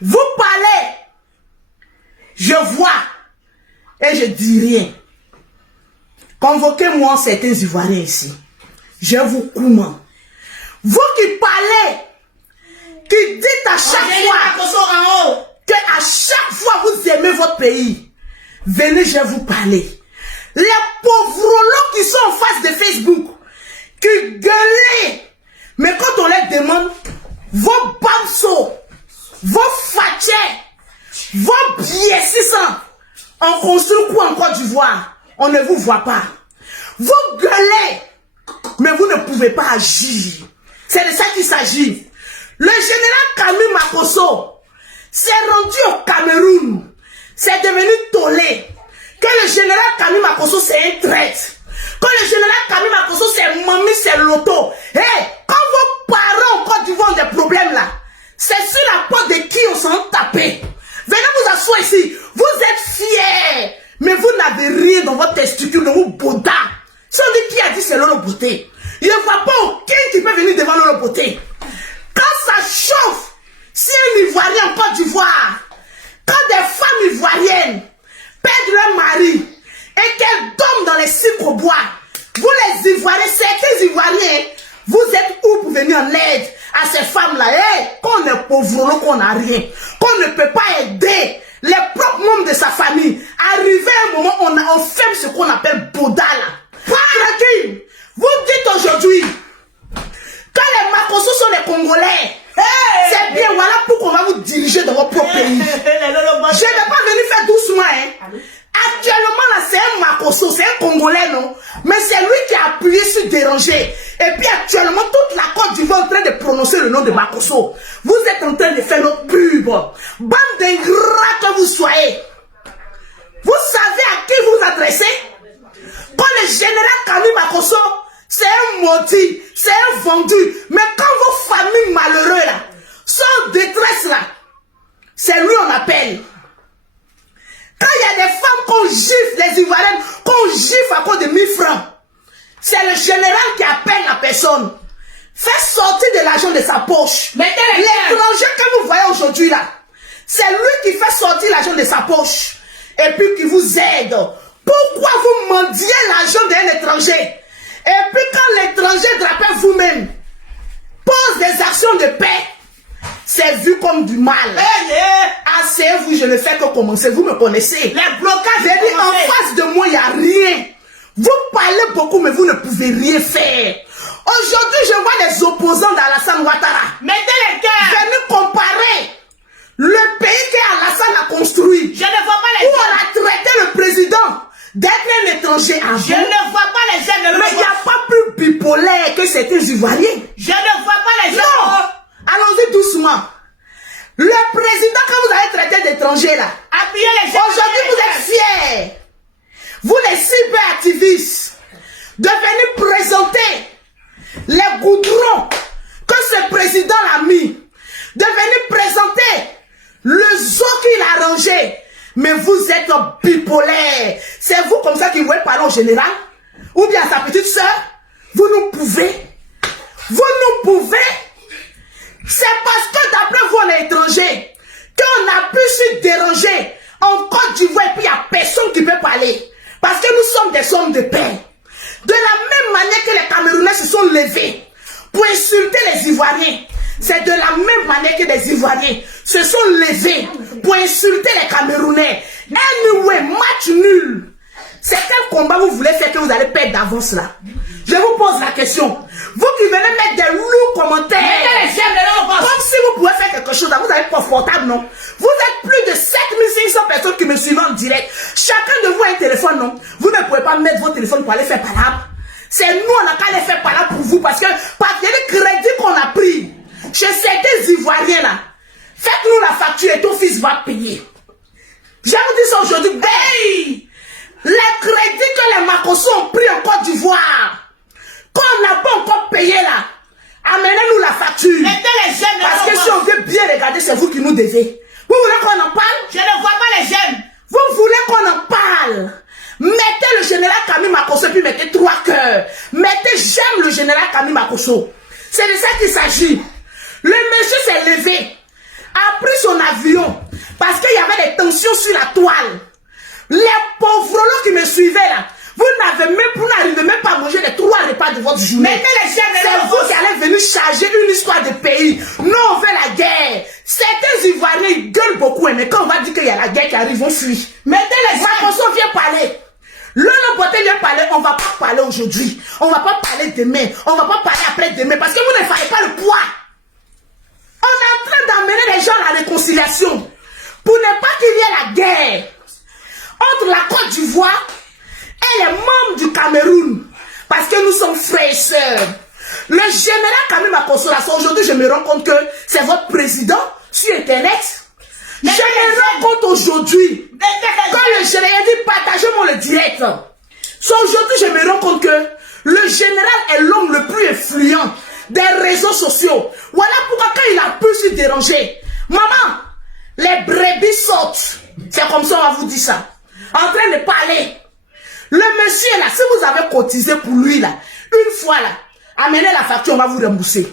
Vous parlez, je vois, et je dis rien. Convoquez-moi certains Ivoiriens ici. Je vous commande. Vous qui parlez, qui dites à chaque fois que à chaque fois vous aimez votre pays, venez, je vais vous parler. Les pauvres lots qui sont en face de Facebook, qui gueulent, mais quand on les demande, vos bamsos, vos fatchés, vos biessissants, on construit quoi en Côte d'Ivoire? On ne vous voit pas. Vous gueulez, mais vous ne pouvez pas agir. C'est de ça qu'il s'agit. Le général Camille Makosso s'est rendu au Cameroun. C'est devenu tollé. Que le général Camille Makosso c'est un traître. Que le général Camille Makosso c'est Mami, c'est Loto. Hey, quand vos parents en Côte d'Ivoire ont des problèmes là, c'est sur la porte de qui on s'en tape. Venez vous asseoir ici. Vous êtes fiers. Mais vous n'avez rien dans votre testicule, dans vos bodas. Si on dit qui a dit c'est Lolo Beauté, il ne voit pas aucun qui peut venir devant Lolo Beauté. Quand ça chauffe, si un Ivoirien en Côte d'Ivoire, quand des femmes ivoiriennes perdent leur mari et qu'elles dorment dans les cycles au bois, vous les Ivoiriens, certains Ivoiriens, vous êtes où pour venir en aide à ces femmes-là? Hey, qu'on est pauvre, qu'on n'a rien, qu'on ne peut pas aider les propres membres de sa famille. Arrivé à un moment, on ferme ce qu'on appelle Boda là. Tranquille. Vous dites aujourd'hui que les Makosso sont des Congolais. C'est bien, voilà pourquoi on va vous diriger dans votre propre pays. Je ne vais pas venir faire doucement. Hein. Actuellement, là, c'est un Makosso, c'est un Congolais, non? Mais c'est lui qui a appuyé sur déranger. Et puis actuellement, toute la Côte d'Ivoire est en train de prononcer le nom de Makosso. Vous êtes en train de faire notre pub. Bande d'ingrats que vous soyez. Vous savez à qui vous adressez? Quand le général Camille Makosso, c'est un maudit, c'est un vendu. Mais quand vos familles malheureuses là, sont en détresse là, c'est lui on appelle. Quand il y a des femmes qu'on gifle, les Ivoiriennes, qu'on gifle à cause de 1000 francs, c'est le général qui appelle la personne. Fait sortir de l'argent de sa poche. L'étranger que vous voyez aujourd'hui là, c'est lui qui fait sortir l'argent de sa poche. Et puis qui vous aide. Pourquoi vous mendiez l'argent d'un étranger? Et puis quand l'étranger drapé vous-même pose des actions de paix, c'est vu comme du mal. Asseyez-vous, je ne fais que commencer. Vous me connaissez. Les blocages, j'ai dit, en face de moi, il n'y a rien. Vous parlez beaucoup, mais vous ne pouvez rien faire. Aujourd'hui, je vois les opposants d'Alassane Ouattara. Mettez les cœurs. Venez comparer le pays qu'Alassane a construit. Je ne vois pas les gens. Où on a traité le président d'être un étranger avant. Je ne vois pas les gens. Mais il n'y a pas plus bipolaire que certains Ivoiriens. Je ne vois pas les gens. Non. Allons-y doucement. Le président, quand vous avez traité d'étrangers là, appuyez les gens. Aujourd'hui, vous êtes fiers. Vous les cyberactivistes, de venir présenter les goudrons que ce président a mis, de venir présenter le zoo qu'il a rangé. Mais vous êtes bipolaire. C'est vous comme ça qui voulez parler au général? Ou bien à sa petite soeur? Vous nous pouvez. Vous nous pouvez. C'est parce que d'après vous, on est étranger, qu'on a pu se déranger en Côte d'Ivoire et puis il n'y a personne qui peut parler. Parce que nous sommes des hommes de paix. De la même manière que les Camerounais se sont levés pour insulter les Ivoiriens, c'est de la même manière que les Ivoiriens se sont levés pour insulter les Camerounais. Anyway, match nul. C'est quel combat vous voulez faire que vous allez perdre d'avance là? Je vous pose la question. Vous qui venez mettre des lourds commentaires, comme si vous pouvez faire quelque chose, vous allez être confortable, non? Vous êtes plus de 7500 personnes qui me suivent en direct. Chacun de vous a un téléphone, non? Vous ne pouvez pas mettre votre téléphone pour aller faire palabre. C'est nous, on n'a qu'à aller faire palabre pour vous parce que par les crédits qu'on a pris chez certains Ivoiriens là, faites-nous la facture et ton fils va payer. Je vous dis ça aujourd'hui. Hey! Les crédits que les Makosso ont pris en Côte d'Ivoire, qu'on n'a pas encore payé là, amenez-nous la facture. Parce que si on veut bien regarder, c'est vous qui nous devez. Vous voulez qu'on en parle? Je ne vois pas les jeunes. Vous voulez qu'on en parle? Mettez le général Camille Makosso puis mettez 3 cœurs. Mettez j'aime le général Camille Makosso. C'est de ça qu'il s'agit. Le monsieur s'est levé a pris son avion parce qu'il y avait des tensions sur la toile. Les pauvres qui me suivaient là, vous n'arrivez même pas à manger les 3 repas de votre journée. C'est vous qui allez venir charger une histoire de pays. Non, on fait la guerre. Certains Ivoiriens, ils gueulent beaucoup, mais quand on va dire qu'il y a la guerre qui arrive, on fuit. Mettez les Makosso vient parler. Lolo Boté vient parler, on ne va pas parler aujourd'hui. On ne va pas parler demain. On ne va pas parler après-demain parce que vous ne fallait pas le poids. On est en train d'emmener les gens à la réconciliation. Pour ne pas qu'il y ait la guerre entre la Côte d'Ivoire et les membres du Cameroun. Parce que nous sommes frères et sœurs. Le général Camille Makosso, aujourd'hui, je me rends compte que c'est votre président sur Internet. Je me rends compte aujourd'hui, quand le général dit partagez-moi le direct. Aujourd'hui, je me rends compte que le général est l'homme le plus influent des réseaux sociaux. Voilà pourquoi quand il a pu se déranger, maman, les brebis sautent. C'est comme ça, on va vous dire ça. En train de parler. Le monsieur là, si vous avez cotisé pour lui là, une fois là, amenez la facture, on va vous rembourser.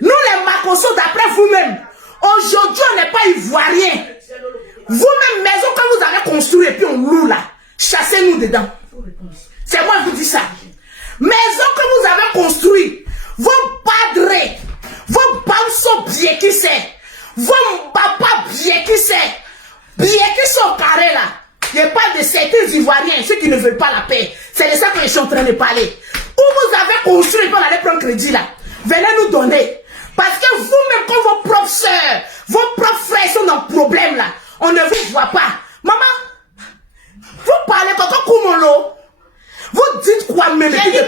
Nous les Makosso, d'après vous-même, aujourd'hui on n'est pas ivoiriens. Vous-même, maison que vous avez construite et puis on loue là, chassez-nous dedans. C'est moi qui vous dis ça. Maison que vous avez construite, vos padres, vos bamsos bien qui c'est, vos papas bien qui c'est, bien qui sont carrés là. Je parle de certains Ivoiriens, ceux qui ne veulent pas la paix. C'est de ça que je suis en train de parler. Où vous avez construit, pour aller prendre crédit là, venez nous donner. Parce que vous-même, quand vos propres soeurs, vos propres frères sont dans le problème là, on ne vous voit pas. Maman, vous parlez comme Koumolo. Vous dites quoi même? Vous pensez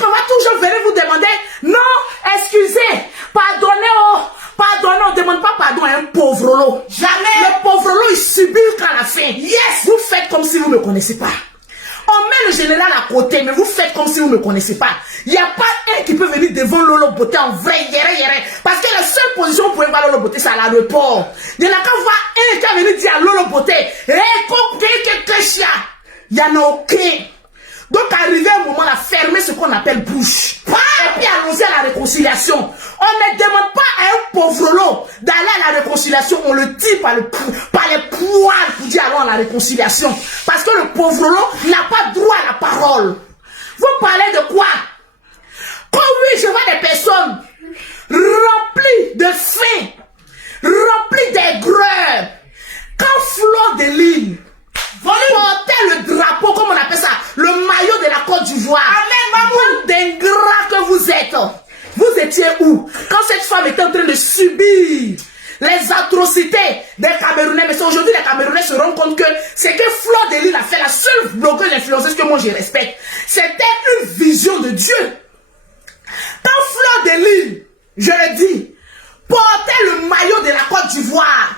qu'on va toujours venir vous demander, non, excusez, pardonnez, pardonnez, on ne demande pas pardon à un pauvre lot. Jamais. Le pauvre lot, il subit qu'à la fin. Yes. Vous faites comme si vous ne me connaissez pas. On met le général à côté, mais vous faites comme si vous ne me connaissez pas. Il n'y a pas un qui peut venir devant Lolo Boté en vrai, yéré. Parce que la seule position où vous pouvez voir Lolo Boté, c'est à l'aéroport. Il n'y en a qu'à voir un qui a venu dire à Lolo Boté, il n'y en a aucun. Donc, arrivé un moment, à fermer ce qu'on appelle bouche. Et puis, allons-y à la réconciliation. On ne demande pas à un pauvre lot d'aller à la réconciliation. On le tire par les poils pour dire allons à la réconciliation. Parce que le pauvre lot n'a pas droit à la parole. Vous parlez de quoi? Quand oui, je vois des personnes remplies de faim, remplies d'aigreur. Quand Fleur de Lille portait le drapeau, comme on appelle ça, le maillot de la Côte d'Ivoire. Amen, maman, d'ingrats que vous êtes. Vous étiez où? Quand cette femme était en train de subir les atrocités des Camerounais. Mais aujourd'hui, les Camerounais se rendent compte que c'est que Fleur de Lille a fait, la seule blogueuse influenceuse que moi je respecte. C'était une vision de Dieu. Quand Fleur de Lille, je le dis, portait le maillot de la Côte d'Ivoire,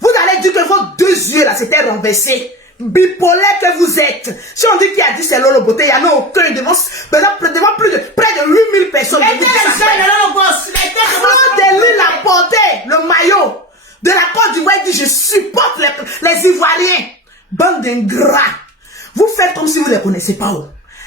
vous allez dire que vos 2 yeux là s'étaient renversés. Bipolaire que vous êtes. Si on dit qui a dit c'est Lolo Boté, il n'y en a aucun devant près de 8000 personnes. Fleur de Lille a porté le maillot de la Côte d'Ivoire. Il dit je supporte les Ivoiriens. Bande d'ingrats. Vous faites comme si vous ne les connaissez pas.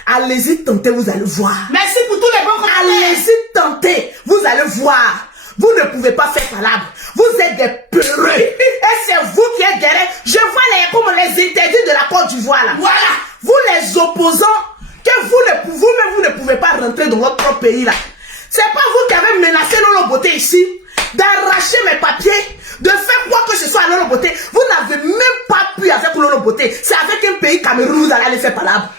Allez-y tenter, vous allez voir. Merci pour tous les bons commentaires. Allez-y tenter, vous allez voir. Vous ne pouvez pas faire palabre. Vous êtes des peureux. Et c'est vous qui êtes derrière. Je vois comme les interdits de la Côte d'Ivoire là. Voilà. Vous les opposants, que vous-même vous ne pouvez pas rentrer dans votre propre pays là. C'est pas vous qui avez menacé Lolo Boté ici, d'arracher mes papiers, de faire quoi que ce soit à Lolo Boté. Vous n'avez même pas pu avec Lolo Boté. C'est avec un pays Cameroun vous allez aller faire palabre.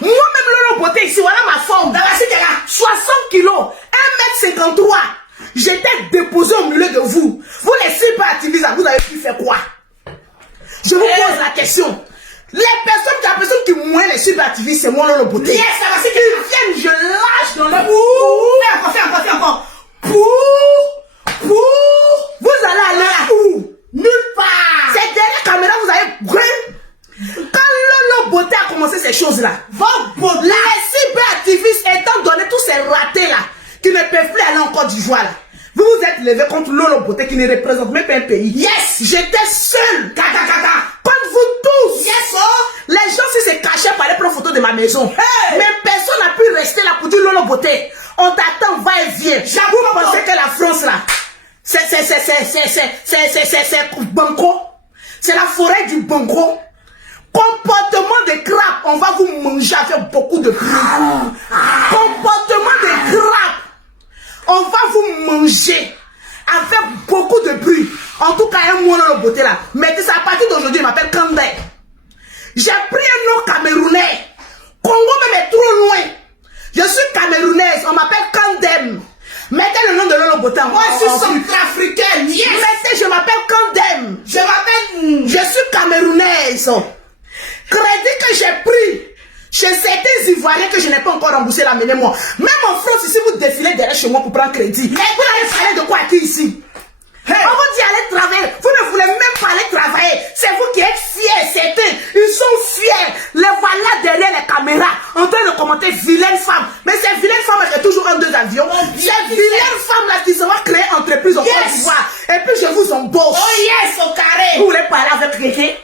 Moi-même Lolo Boté ici, voilà ma forme. Dans la cité là, 60 kilos, 1m53. J'étais déposé au milieu de vous. Vous les cyberactivistes, vous avez pu faire quoi? Je vous pose la question. Les personnes qui mouillent les cyberactivistes, c'est moi Lolo Boté. Yes, ça va, c'est qu'ils viennent, je lâche dans le bout. Fais encore. Vous allez aller à où? Nulle part. C'est derrière la caméra, vous allez... Quand Lolo Boté a commencé ces choses-là, les cyberactivistes, étant donné tous ces ratés là, qui ne peuvent plus aller en Côte d'Ivoire. Vous vous êtes levé contre Lolo Boté qui ne représente même pas un pays. Yes, j'étais seul. Contre vous tous. Yes, les gens si se cachaient pour aller prendre photo de ma maison. Hey. Mais personne n'a pu rester là pour dire Lolo Boté. On t'attend, va et viens. Vous pensez que la France là, C'est Banco. C'est la forêt du Banco. Comportement de crabe, on va vous manger avec beaucoup de crabe. Comportement de crabe, on va vous manger avec beaucoup de bruit. En tout cas, un mot dans le beauté là. Mettez ça à partir d'aujourd'hui, il m'appelle Kandé. J'ai pris un nom camerounais. Congo même est trop loin. Je suis camerounaise, on m'appelle Kandem. Mettez le nom de Lolo Botan. Moi, je suis centrafricaine. Yes. Mettez, je m'appelle Kandem. Je suis camerounaise. Crédit que j'ai pris chez certains Ivoiriens que je n'ai pas encore remboursé, l'amenez-moi. Même en France, si vous défilez derrière chez moi pour prendre crédit, vous allez parler de quoi qui ici? On vous dit allez travailler. Vous ne voulez même pas aller travailler. C'est vous qui êtes fiers, certains. Ils sont fiers. Les voilà derrière les caméras en train de commenter vilaine femme. Mais ces vilaines femmes, elles ont toujours un deux avions. Ces vilaines femmes là qui se vont créer entreprise au Côte d'Ivoire. Et puis je vous embauche. Oh yes, au carré. Vous voulez parler avec quelqu'un?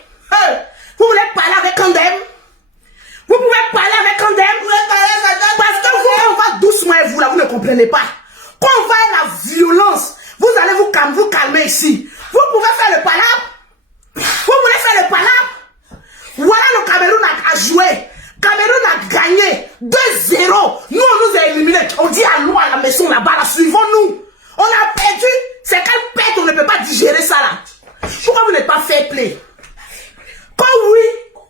Vous voulez parler avec Kandem? Vous pouvez parler avec Kandem? Vous pouvez parler avec Kandem? Parce que vous, on va doucement et vous là, vous ne comprenez pas. Quand on va à la violence, vous allez vous calmer ici. Vous pouvez faire le palabre. Vous voulez faire le palabre? Voilà le Cameroun a joué. Cameroun a gagné 2-0. Nous, on nous a éliminés. On dit à nous à la maison là-bas, là, suivons-nous. On a perdu. C'est quelle pète, on ne peut pas digérer ça là. Pourquoi vous n'êtes pas fair play? Quand oui,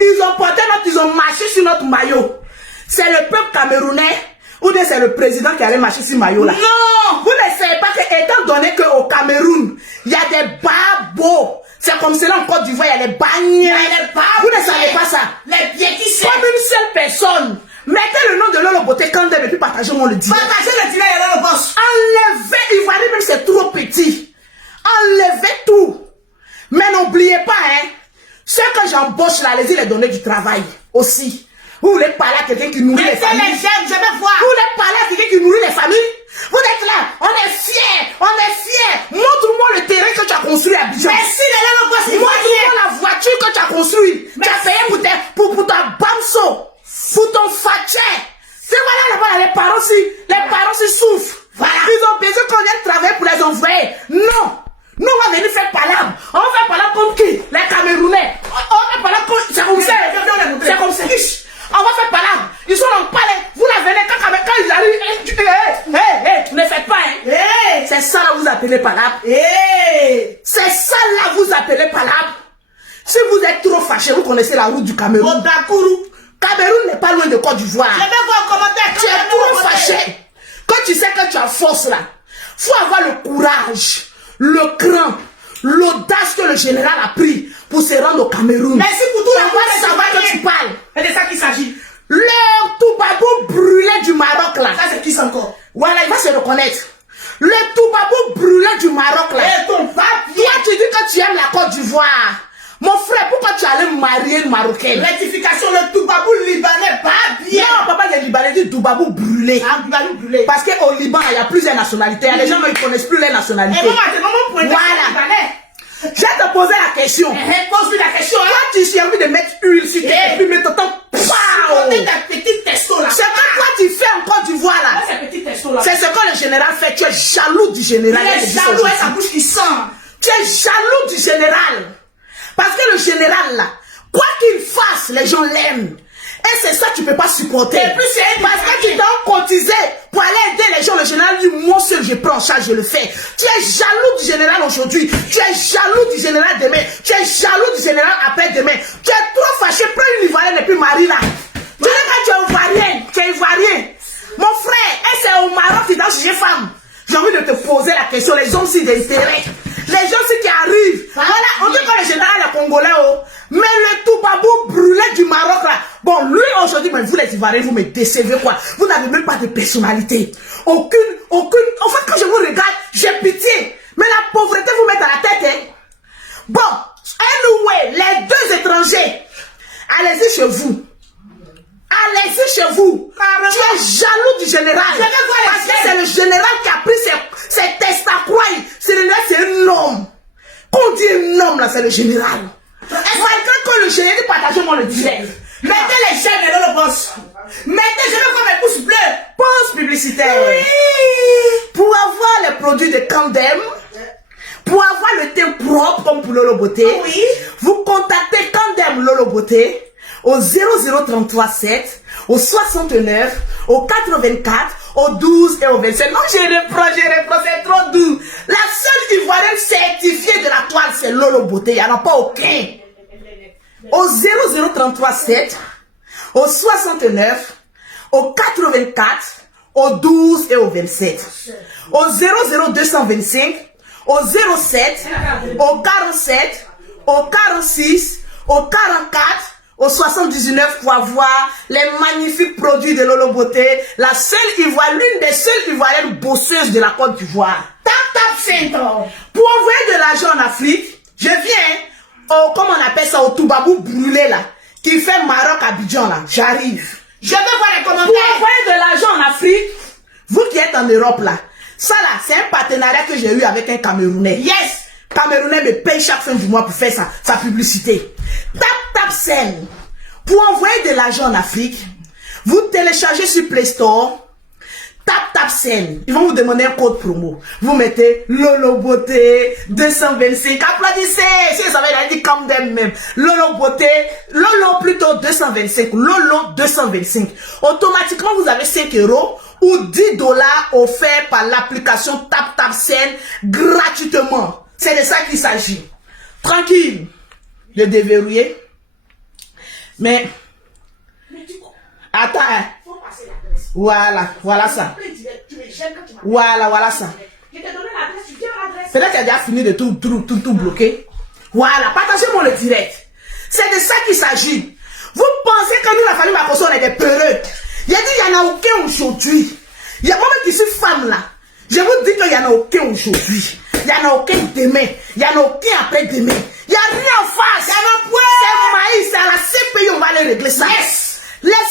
ils ont porté ils ont marché sur notre maillot. C'est le peuple camerounais ou bien c'est le président qui allait marcher sur le maillot là? Non! Vous ne savez pas que, étant donné qu'au Cameroun, il y a des babos. C'est comme cela en Côte d'Ivoire, il y a les bagnes. Vous ne savez pas ça? Les pieds qui sont. Comme une seule personne. Mettez le nom de Lolo Boté Kandem et puis partagez-moi le dîner. Partagez le dîner et Lolo Boss. Enlevez, Ivoire même c'est trop petit. Enlevez tout. Mais n'oubliez pas, hein. Ceux que j'embauche là, allez-y les donner du travail aussi. Vous voulez parler à quelqu'un qui nourrit les familles? Les jeunes, je vais voir. Vous voulez parler à quelqu'un qui nourrit les familles? Vous êtes là, on est fiers, on est fiers. Montre-moi le terrain que tu as construit à Abidjan. Merci de l'être. Montre-moi la voiture que tu as construite. Tu as payé pour ta Bamso, pour ton Fatché. C'est voilà là-bas, les parents s'y souffrent. Voilà. Ils ont besoin qu'on vienne travailler pour les envoyer. Non. Nous, on va venir faire palabre. On va faire palabre comme qui? Les Camerounais. On va faire palabre comme... C'est comme ça. C'est comme ça. On va faire palabre. Ils sont dans le palais. Vous la venez quand ils arrivent. Ne faites pas, hein. C'est ça là vous appelez palabre. C'est ça là vous appelez palabre. Si vous êtes trop fâché, vous connaissez la route du Cameroun. Cameroun n'est pas loin de Côte d'Ivoire. Je vais voir un commentaire. Tu es trop fâché. Quand tu sais que tu as force là, faut avoir le courage, le cran, l'audace que le général a pris pour se rendre au Cameroun. Merci pour tout le savoir que tu parles. C'est de ça qu'il s'agit. Le Toubabou brûlé du Maroc là. Ça c'est qui c'est encore? Voilà, il va se reconnaître. Le Toubabou brûlé du Maroc là. Et ton papier. Toi tu dis que tu aimes la Côte d'Ivoire. Mon frère, pourquoi tu allais marier une Marocaine? Rectification, le Toubabou libanais, pas bien. Non, papa, les Libanais disent Toubabou brûlé. Ah, Toubabou brûlé. Parce qu'au Liban, il y a plusieurs nationalités. Les gens ne connaissent plus les nationalités. Et maman, c'est comment pour être libanais? Je vais te poser la question. Pose-lui la question. Toi, tu as envie de mettre huile sur tes et puis mettre ton c'est ta petite testo là. C'est que toi tu fais en Côte d'Ivoire là. C'est ce que le général fait. Tu es jaloux du général. Tu es jaloux et sa bouche qui sent. Tu es jaloux du général. Parce que le général là, quoi qu'il fasse, les gens l'aiment. Et c'est ça que tu ne peux pas supporter. Et plus parce que tu dois cotiser pour aller aider les gens. Le général dit, moi seul je prends en charge, je le fais. Tu es jaloux du général aujourd'hui. Tu es jaloux du général demain. Tu es jaloux du général après-demain. Tu es trop fâché. Prends une Ivoirienne et puis marie là. Tu sais quand tu es Ivoirien. Tu es Ivoirien. Mon frère, et c'est au Maroc qui doit juger femme. J'ai envie de te poser la question. Les hommes si d'intérêt. Les gens qui arrivent, voilà, on dit que le général est congolais, oh. Mais le Toubabou brûlé du Maroc là, bon, lui aujourd'hui, mais vous les Ivoiriens, vous me décevez quoi. Vous n'avez même pas de personnalité. Aucune, en fait, quand je vous regarde, j'ai pitié. Mais la pauvreté vous met dans la tête, hein. Bon, anyway, les deux étrangers, allez-y chez vous. Allez-y chez vous. Tu es jaloux du général. Parce que c'est le général qui a pris ses testacroix. C'est un homme. Quand on dit un homme là, c'est le général. Malgré que le général partage-moi le direct. Mettez les chaînes et le boss. Mettez, je vais voir mes pouces bleus. Pause publicitaire. Oui. Pour avoir les produits de Kandem, Pour avoir le teint propre comme pour Lolo Beauté, oui, vous contactez Candem Lolo Beauté au 00337, au 69, au 84, au 12 et au 27. Non, je reprends, c'est trop doux. La seule Ivoirienne certifiée de la toile, c'est Lolo Beauté. Il n'y en a pas aucun. Au 00337, au 69, au 84, au 12 et au 27. Au 00225, au 07, au 47, au 46, au 44, au 79 pour avoir les magnifiques produits de Lolo Beauté, la seule Ivoirienne, l'une des seules Ivoiriennes bosseuses de la Côte d'Ivoire. Tap Centre. Pour envoyer de l'argent en Afrique, je viens au, comment on appelle ça, au Toubabou brûlé là, qui fait Maroc Abidjan là, j'arrive. Je veux voir les commentaires. Pour envoyer de l'argent en Afrique, vous qui êtes en Europe là, ça là, c'est un partenariat que j'ai eu avec un Camerounais. Yes. Camerounais me paye chaque fin du mois pour faire sa publicité. Tap Sen. Pour envoyer de l'argent en Afrique, vous téléchargez sur Play Store Tap Sen. Ils vont vous demander un code promo. Vous mettez Lolo Beauté 225. Applaudissez. Si vous avez dit comme même. Lolo Beauté, Lolo plutôt 225. Lolo 225. Automatiquement, vous avez 5 € ou $10 offerts par l'application Tap Sen gratuitement. C'est de ça qu'il s'agit. Tranquille. Le déverrouiller. Mais attends. Voilà ça. Voilà ça. Peut-être qu'elle a déjà fini de tout bloquer. Voilà, partagez-moi le direct. C'est de ça qu'il s'agit. Vous pensez que nous, la famille Makosso, on est des peureux. Il a dit qu'il n'y en a aucun aujourd'hui. Il y a moi-même qui suis femme là. Je vous dis qu'il n'y en a aucun aujourd'hui. Il n'y en a aucun demain. Il n'y en a aucun après-demain. Il n'y a rien en face. C'est maïs, c'est à la CPI, on va aller régler ça. Yes. Les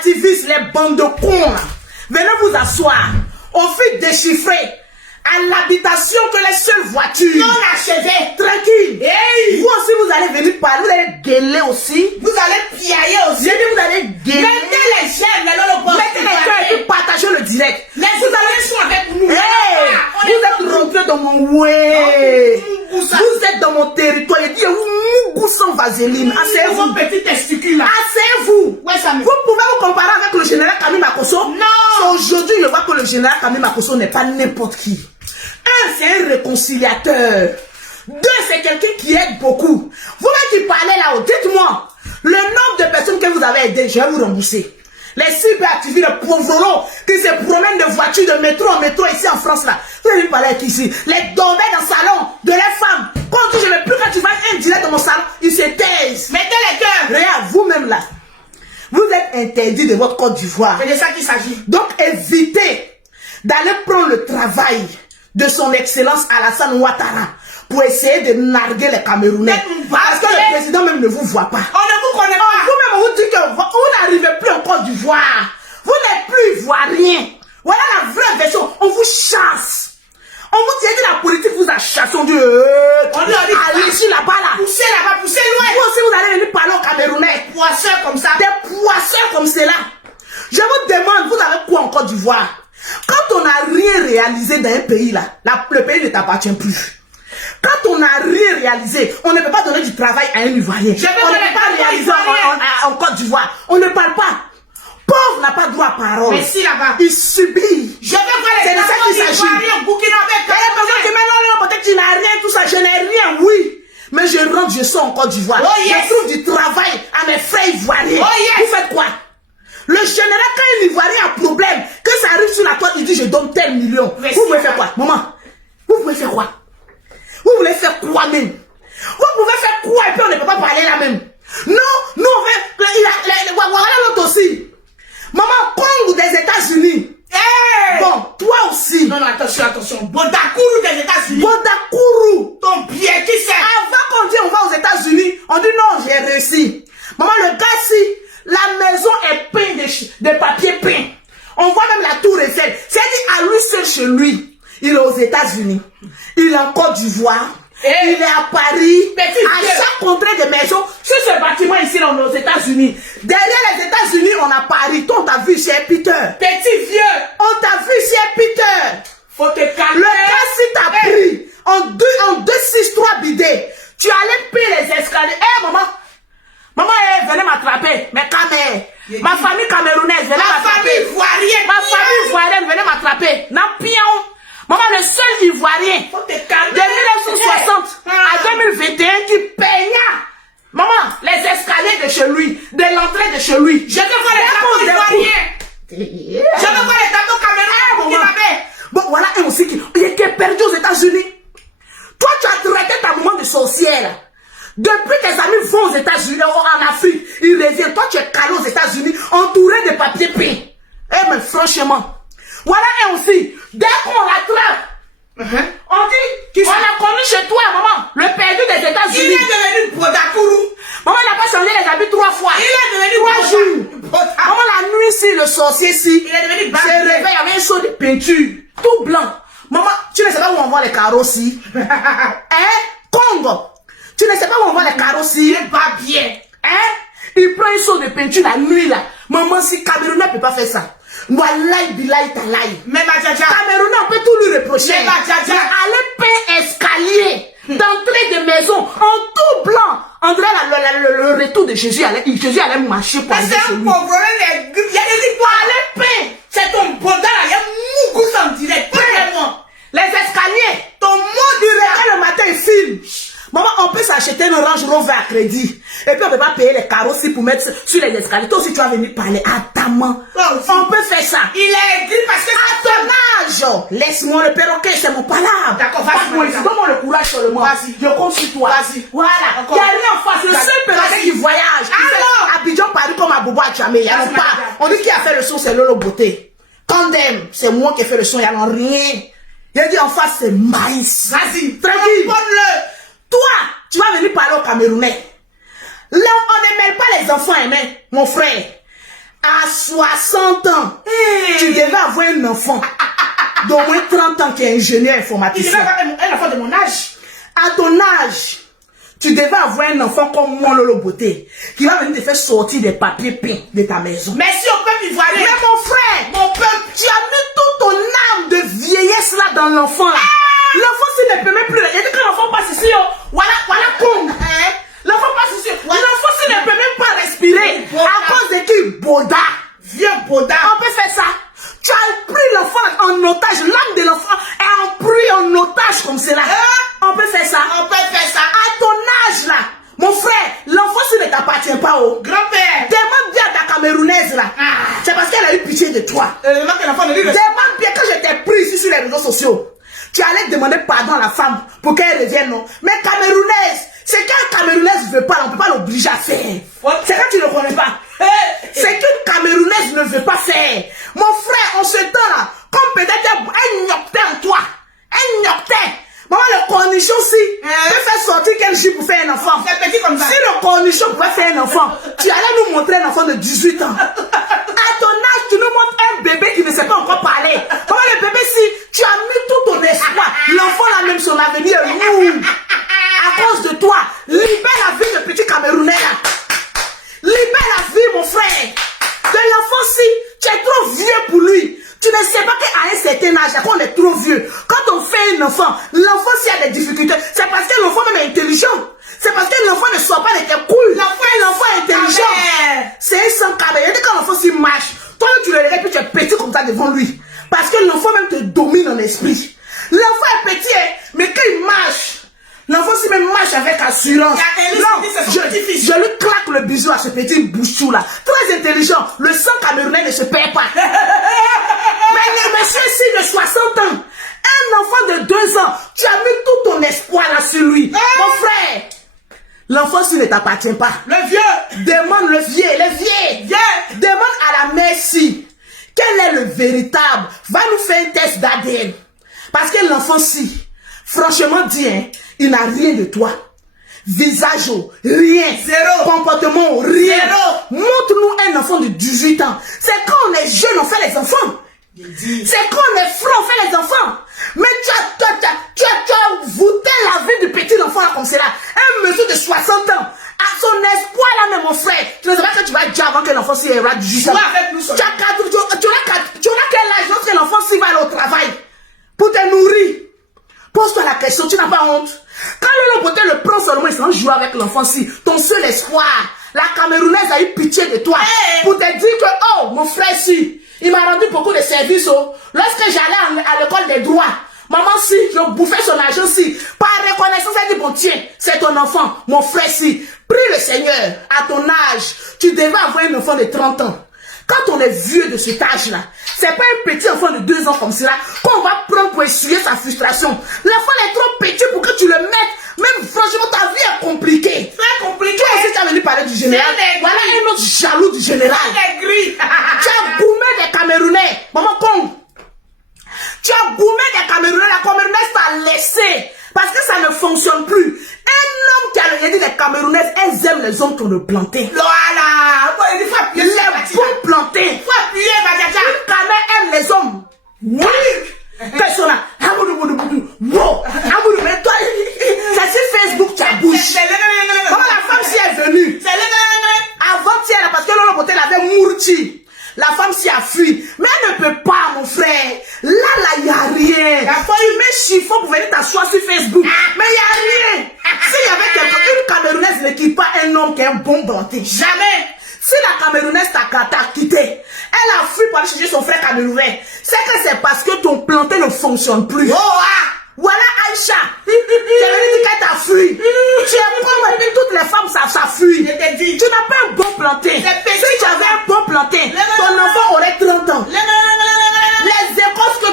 cyberactivistes, les bandes de cons, là, venez vous asseoir. On fait déchiffrer à l'habitation que les seules voitures non achevées. Tranquille. Hey. Vous aussi, vous allez venir parler, vous allez gueuler aussi. Vous allez piailler aussi. J'ai dit, vous allez gueuler. Mettez les j'aime, les Lolo Beauté. Mettez les cœurs et puis partagez le direct. Mais vous allez jouer avec nous. Hey, vous êtes rentrés dans mon way. Vous êtes dans mon territoire. Il dit, vous mou sans vaseline. Asseyez-vous. Petit testicule là. Asseyez-vous. Ouais, ça me... Vous pouvez vous comparer avec le général Camille Makosso? Non. Aujourd'hui, je vois que le général Camille Makosso n'est pas n'importe qui. Un, c'est un réconciliateur. Deux, c'est quelqu'un qui aide beaucoup. Vous-même qui parlez là-haut, dites-moi, le nombre de personnes que vous avez aidées, je vais vous rembourser. Les cyberactivistes, les pauvres qui se promènent de voitures de métro en métro ici en France là. Vous allez parler avec ici. Les dormeurs dans le salon de les femmes. Quand on dit je ne veux plus quand tu vas un direct dans mon salon, ils se taisent. Mettez les cœurs. Regarde, vous-même là, vous êtes interdit de votre Côte d'Ivoire. C'est de ça qu'il s'agit. Donc évitez d'aller prendre le travail de son excellence Alassane Ouattara pour essayer de narguer les Camerounais. Parce que le président même ne vous voit pas. On ne vous connaît pas. Vous-même, on vous dit que vous n'arrivez plus en Côte d'Ivoire. Vous n'êtes plus ivoirien. Voilà la vraie version. On vous chasse. On vous dit que la politique vous a chassé. On dit, allez ici là-bas là. Poussez là-bas, poussez loin. Vous aussi, vous allez venir parler aux Camerounais. Poisseurs comme ça. Des poisseurs comme cela. Je vous demande, vous avez quoi en Côte d'Ivoire? Quand on n'a rien réalisé dans un pays là, le pays ne t'appartient plus. Quand on n'a rien réalisé, on ne peut pas donner du travail à un Ivoirien. On ne peut pas réaliser en Côte d'Ivoire. On ne parle pas. Pauvre n'a pas droit à parole. Mais si là-bas. Il subit. Je vais voir les c'est de ça qu'il s'agit. Peut-être que tu n'as rien, tout ça. Je n'ai rien, oui. Mais je rentre, je sors en Côte d'Ivoire. Oh, yes. Je trouve du travail à mes frères ivoiriens. Oh, yes. Vous faites quoi? Le général, quand un Ivoirien a problème, que ça arrive sur la toile, il dit je donne tel million. Mais vous pouvez faire quoi? Maman, vous pouvez faire quoi? Vous voulez faire quoi même? Vous pouvez faire quoi et puis on ne peut pas parler là même? Non, nous on fait... Voilà l'autre aussi. Maman, Congo des États-Unis. Hey. Bon, toi aussi. Non, attention. Bodakourou des États-Unis. Bodakourou. Ton pied, qui c'est? Avant qu'on dise on va aux États-Unis, on dit non, j'ai réussi. Maman, le gars, si la maison est peinte de papier peint, on voit même la tour Eiffel. C'est-à-dire à lui seul chez lui. Il est aux États-Unis. Il est en Côte d'Ivoire. Il est à Paris. À chaque contrée de maison, sur ce bâtiment ici, on est aux États-Unis. Derrière les États-Unis, on a Paris. Toi, on t'a vu chez Peter. Petit vieux. On t'a vu chez Peter. Faut te calmer. Le gars, si t'as pris en sorcière là. Depuis tes amis vont aux États-Unis, en Afrique, ils reviennent. Toi, tu es calé aux États-Unis, entouré de papiers peints. Eh, mais franchement, voilà un aussi. Dès qu'on l'attrape, on dit, on l'a connu chez toi, maman, le perdu des États-Unis. Il est devenu Bodakourou. Maman n'a pas changé les habits 3 fois. Il est devenu 3 jours. Maman, la nuit, si le sorcier, si, il est devenu se réveille, il y avait un saut de peinture, tout blanc. Maman, tu ne sais pas où on voit les carreaux si. Hein? Congo. Tu ne sais pas où on voit les carreaux si. Il pas bien. Hein? Il prend un saut de peinture la nuit là. Maman, si Camerounais ne peut pas faire ça. Wallahi billahi talahi. Mais ma djaja. Camerounais, on peut tout lui reprocher. Mais ma djaja. Aller peindre escalier d'entrée de maison en tout blanc. André, le retour de Jésus allait marcher pour aller chez lui. C'est un pauvre, il y a des histoires. Allez peindre. C'est ton bonda là. Il y a Mougous en direct. Peindre-moi. Les escaliers. Ton mot direct. Le matin, il filme. Maman, on peut s'acheter une Range Rover à crédit. Et puis on ne peut pas payer les carreaux pour mettre sur les escaliers. Toi aussi, tu vas venir parler à ta main. On peut faire ça. Il est écrit parce que à ton âge. Laisse-moi le perroquet, c'est mon palabre. D'accord, vas-y. Donne-moi le courage seulement. Vas-y. Je compte sur toi. Vas-y. Voilà. Il n'y a rien en face. Le seul perroquet qui voyage. Alors. Abidjan Paris comme à Bobo à Tchamé. Il n'y a pas. On dit qui a fait le son, c'est Lolo Beauté. Condem, c'est moi qui ai fait le son, il n'y a rien. Il a dit en face, c'est maïs. Vas-y. Tranquille. Donne-le. Toi, tu vas venir parler au Camerounais. Là, on ne mêle pas les enfants, hein, mon frère. À 60 ans, tu devais avoir un enfant d'au moins 30 ans qui est ingénieur informaticien. Il devait avoir un enfant de mon âge. À ton âge, tu devais avoir un enfant comme moi, Lolo Beauté, qui va venir te faire sortir des papiers peints de ta maison. Merci au peuple ivoirien. Mais mon frère, mon peuple, tu as mis toute ton âme de vieillesse là dans l'enfant là. L'enfant s'il ne peut même plus. Il dit que l'enfant passe ici, voilà con. L'enfant passe ici. L'enfant s'il ne peut même pas respirer. À cause de qui? Boda. Vieux Boda. On peut faire ça. Tu as pris l'enfant en otage. L'âme de l'enfant est pris en otage comme cela. On peut faire ça. On peut faire ça. À ton âge là, mon frère, l'enfant s'il ne t'appartient pas au grand-père. Demande bien à ta Camerounaise là. C'est parce qu'elle a eu pitié de toi. Demande bien quand je t'ai pris ici sur les réseaux sociaux. Tu allais demander pardon à la femme pour qu'elle revienne, non? Mais Camerounaise, c'est qu'un Camerounaise ne veut pas, on ne peut pas l'obliger à faire. C'est quand tu ne le connais pas. C'est qu'une Camerounaise ne veut pas faire. Mon frère, on se tend là, comme peut-être un nyocté en toi. Un nyocté. Maman, le cornichon aussi peut faire sortir quel jour pour faire un enfant. C'est petit comme ça. Si le cornichon pouvait faire un enfant, tu allais nous montrer un enfant de 18 ans. À ton âge, tu nous montres un bébé qui ne sait pas encore parler. Maman, le bébé, si tu as mis tout ton espoir, l'enfant là même son avenir est lourd. À cause de toi, libère la vie de petit Camerounais là. Libère la vie, mon frère. De l'enfant, si tu es trop vieux pour lui. Tu ne sais pas qu'à un certain âge, quand on est trop vieux, quand on fait un enfant, l'enfant s'il y a des difficultés, c'est parce que l'enfant même est intelligent. C'est parce que l'enfant ne sort pas de tes couilles. L'enfant est intelligent. C'est un sans cabé. Il dit quand l'enfant s'il marche, toi tu le regardes puis tu es petit comme ça devant lui. Parce que l'enfant même te domine en esprit. L'enfant est petit, mais quand il marche, l'enfant s'il même marche avec assurance. Non, je lui claque le bisou à ce petit bouchou là. Très intelligent. Le sang camerounais ne se perd pas. Mais le monsieur ici de 60 ans, un enfant de 2 ans, tu as mis tout ton espoir là sur lui. Mon frère, l'enfant s'il ne t'appartient pas. Le vieux. Demande le vieux, demande à la mère si. Quel est le véritable? Va nous faire un test d'ADN. Parce que l'enfant si, franchement dit, hein, il n'a rien de toi. Visage, rien. Zéro. Comportement, rien. Zéro. Montre-nous un enfant de 18 ans. C'est quand on est jeune, on fait les enfants. C'est quand on est franc, on fait les enfants. Mais tu as voûté la vie du petit enfant là comme cela. Un monsieur de 60 ans. À son espoir là, mais mon frère. Tu ne sais pas que tu vas dire avant que l'enfant s'y ira 18 ans. Tu auras quel âge lorsque l'enfant s'y va aller au travail pour te nourrir? Pose-toi la question, tu n'as pas honte. Quand le Beauté le prend seulement, il s'en joue avec l'enfant si. Ton seul espoir. La Camerounaise a eu pitié de toi. Pour te dire que, oh, mon frère si. Il m'a rendu beaucoup de services. Oh. Lorsque j'allais à l'école des droits, maman si, je bouffais son argent si. Par reconnaissance, elle dit, bon tiens, c'est ton enfant, mon frère si. Prie le Seigneur, à ton âge, tu devais avoir un enfant de 30 ans. Quand on est vieux de cet âge-là, c'est pas un petit enfant de 2 ans comme cela qu'on va prendre pour essuyer sa frustration. L'enfant est trop petit pour que tu le mettes. Même franchement, général. Tu as gourmé des Camerounais. Maman con. Tu as gourmé des Camerounais. La Camerounaise t'a laissé. Parce que ça ne fonctionne plus. Un homme qui a dit les Camerounaises, elles aiment les hommes qu'on a plantés. Voilà. Les bons plantés. Une Cameroun aime les hommes. Oui. Persona. Wow. Mais toi, c'est sur Facebook, tu as bouche. Comment la femme s'y est venue? Avant-hier, parce que l'autre côté, elle avait mourti. La femme s'y a fui. Mais elle ne peut pas, mon frère. Là, il n'y a rien. Tu mets chiffon pour venir t'asseoir sur Facebook. Mais il n'y a rien. S'il y avait une Camerounaise ne quitte pas un homme qui est un bon planté. Jamais. Si la Camerounaise t'a quitté, elle a fui pour aller chercher son frère camerounais. C'est que c'est parce que ton planté ne fonctionne plus. Oh, ah. Voilà Aïcha. Tu avais dit qu'elle t'a fui. Tu es comme toutes les femmes, ça fuit. Tu n'as pas un bon planté. Si tu avais un bon planté, ton enfant aurait 30 ans. Les écorces que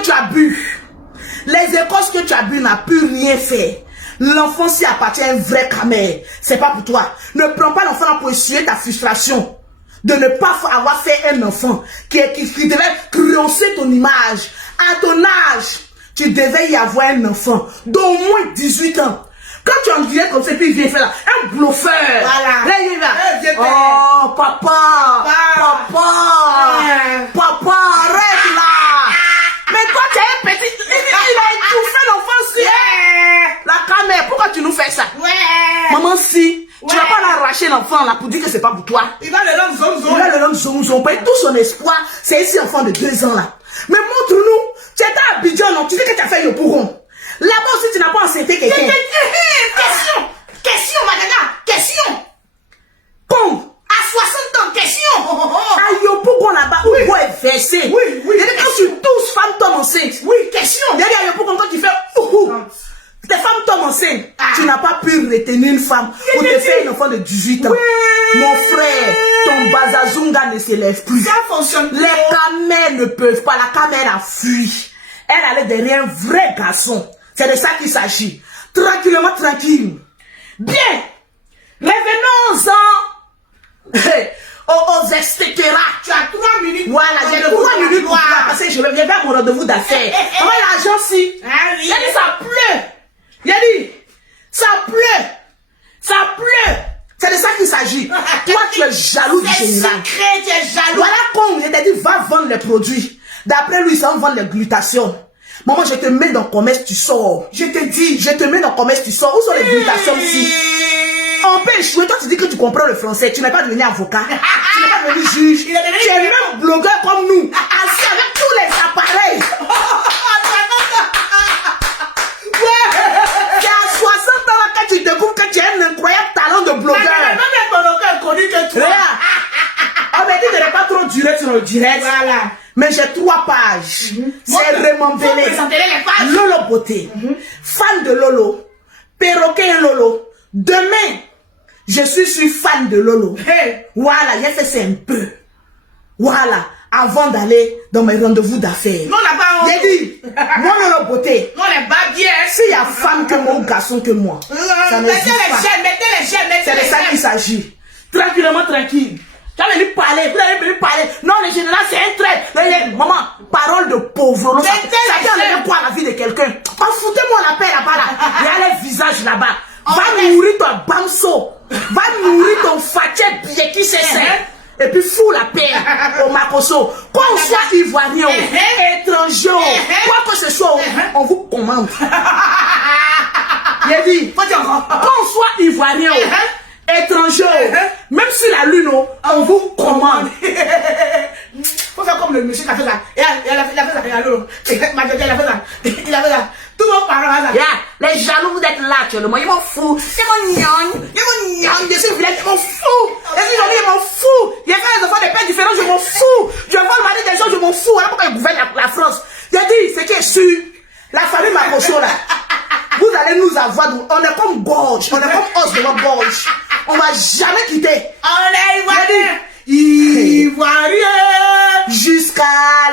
tu as bu, n'a pu rien faire. L'enfant s'y appartient à un vrai camère. C'est pas pour toi. Ne prends pas l'enfant pour essuyer ta frustration de ne pas avoir fait un enfant qui devait creusser ton image. À ton âge, tu devais y avoir un enfant d'au moins 18 ans. Quand tu en viens comme ça, puis il vient faire là, un bluffeur. Voilà. Là, il va. Oh, papa. Papa, arrête là. Mais toi, tu es un petit. Il a étouffé l'enfant si. La caméra, pourquoi tu nous fais ça? Maman, si. Tu vas pas l'arracher l'enfant là pour dire que c'est pas pour toi. Il va le rendre zonzon. Tout son espoir, c'est ici enfant de 2 ans là. Mais montre-nous. Tu étais à Abidjan, non? Tu dis que tu as fait Yopouron. Là-bas aussi, tu n'as pas enceinté quelqu'un. Question, madame. Question. Con. À 60 ans, question. À Yopouron là-bas, où il est versé. Oui. Quand tu touches femme tombe enceinte. Oui, question. Derrière Yopouron, quand tu fais tes femmes tombent enceintes. Tu n'as pas pu retenir une femme pour te faire un enfant de 18 ans. Mon frère, ton bazazunga ne s'élève plus. Ça fonctionne. Les camères ne peuvent pas. La caméra a fui. Elle allait derrière un vrai garçon. C'est de ça qu'il s'agit. Tranquillement, tranquille. Bien. Revenons-en aux etc. Tu as 3 minutes. Voilà, j'ai 3 minutes pour toi. Parce que je vais vers mon rendez-vous d'affaires. Comment l'argent si? Il y a dit ça pleut. Il a dit ça pleut. C'est de ça qu'il s'agit. Toi, tu es jaloux du général. Tu es jaloux. Voilà comme je t'ai dit, va vendre les produits. D'après lui, ça va vendre les glutations. Maman, je te mets dans le commerce, tu sors. Je te dis, je te mets dans le commerce, tu sors. Où sont les glutations ici? On peut échouer. Toi, tu dis que tu comprends le français. Tu n'es pas devenu avocat. Tu n'es pas devenu juge. Tu es même blogueur comme nous. Assis avec tous les appareils. Tu as 60 ans quand tu découvres que tu as un incroyable talent de blogueur. On m'a dit de ne pas trop durer sur le direct. Voilà. Mais j'ai 3 pages. C'est vraiment belé. Lolo Beauté. Fan de Lolo. Perroquet et Lolo. Demain, je suis fan de Lolo. Voilà, j'ai fait ça un peu. Voilà. Avant d'aller dans mes rendez-vous d'affaires. Non, là-bas, j'ai dit, moi, Lolo Beauté. Non, les bas bien. S'il y a femme que moi ou garçon que moi. Ça n'existe pas. Mettez les chaînes. C'est de ça qu'il s'agit. Tranquillement, tranquille. Tu as venu parler, vous avez venu parler. Non, le général, c'est un trait. Maman, parole de pauvre. Ça peut enlever quoi à la vie de quelqu'un? Foutez-moi la paix là-bas. Il y a les visages là-bas. Va nourrir ton bamso. Va nourrir ton faté bien qui c'est ça. Et puis fous la paix au Makoso. Qu'on soit ivoirien, étranger, quoi que ce soit, on vous commande. Il a dit, qu'on soit ivoirien, étranger, même si la lune, on vous commande. Faut faire comme le monsieur qui a fait ça. Il a fait ça. Il a fait ça. Tout le monde parle là. Les jaloux, vous êtes là actuellement. Ils m'en foutent. C'est mon gnang. Je suis village, je m'en fous. Je m'en fous. Il y a fait les enfants des pères différents, je m'en fous. Je vole le mari des gens, je m'en fous. Voilà pourquoi ils gouvernent la France. J'ai dit, c'est qui est sûr. La famille Makoso là. Vous allez nous avoir. On est comme gorge. On est comme os de votre gorge. On va jamais quitter. On est ivoirien. Ivoirien. Jusqu'à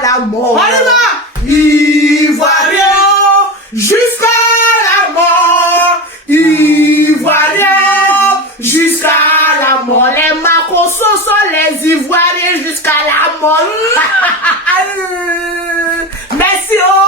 la mort. On y va. Ivoirien. Jusqu'à la mort. Ivoirien. Jusqu'à la mort. Les Makoso sont les les Ivoiriens jusqu'à la mort. Merci. Oh.